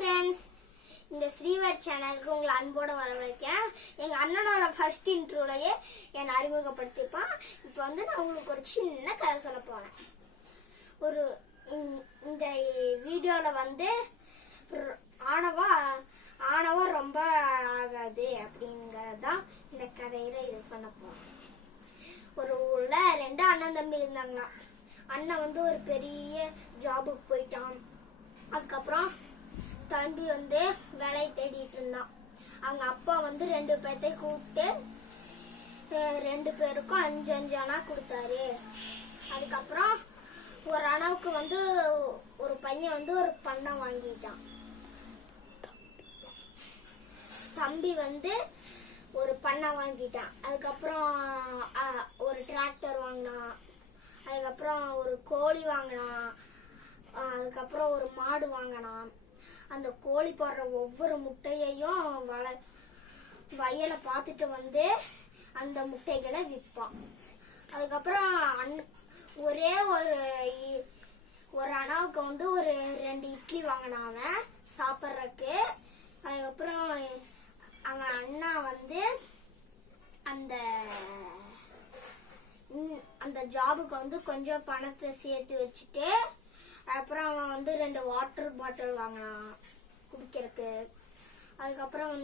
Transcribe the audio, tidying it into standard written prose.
Friends, இந்த ஸ்ரீவர் சேனலுக்கு உங்களை அன்போடு வரவழைக்கேன். எங்கள் அண்ணனோட ஃபர்ஸ்ட் இன்ட்ரோலையே என்னை அறிமுகப்படுத்தியிருப்பான். இப்போ வந்து நான் உங்களுக்கு ஒரு சின்ன கதை சொல்ல போனேன். இந்த வீடியோவில் வந்து ஆணவம் ரொம்ப ஆகாது அப்படிங்கிறது தான் இந்த கதையில் இது பண்ண போனேன். ஒரு ஊரில் 2 அண்ணன் தம்பி இருந்தாங்களாம். அண்ணன் வந்து ஒரு பெரிய ஜாபுக்கு போயிட்டான். அதுக்கப்புறம் தம்பி வந்து வேலையை தேடிட்டு இருந்தான். அவங்க அப்பா வந்து 2 பேர்த்தை கூப்பிட்டு 2 பேருக்கும் 5 அணா கொடுத்தாரு. அதுக்கப்புறம் ஒரு அணாவுக்கு வந்து ஒரு பையன் வந்து ஒரு பண்ணை வாங்கிட்டான். தம்பி வந்து ஒரு பண்ணை வாங்கிட்டான். அதுக்கப்புறம் ஒரு டிராக்டர் வாங்கினான். அதுக்கப்புறம் ஒரு கோழி வாங்கினான். அதுக்கப்புறம் ஒரு மாடு வாங்கினான். அந்த கோழி போடுற ஒவ்வொரு முட்டையையும் வயலை பார்த்துட்டு வந்து அந்த முட்டைகளை விற்பான். அதுக்கப்புறம் ஒரே ஒரு அணாவுக்கு வந்து ஒரு 2 இட்லி வாங்கினான் சாப்பிட்றதுக்கு. அதுக்கப்புறம் அவன் அண்ணா வந்து அந்த ஜாபுக்கு வந்து கொஞ்சம் பணத்தை சேர்த்து வச்சுட்டு அப்புறம் அவன் வந்து 2 வாட்டர் பாட்டில் வாங்கினான் குடிக்கிறதுக்கு. அதுக்கப்புறம் வந்து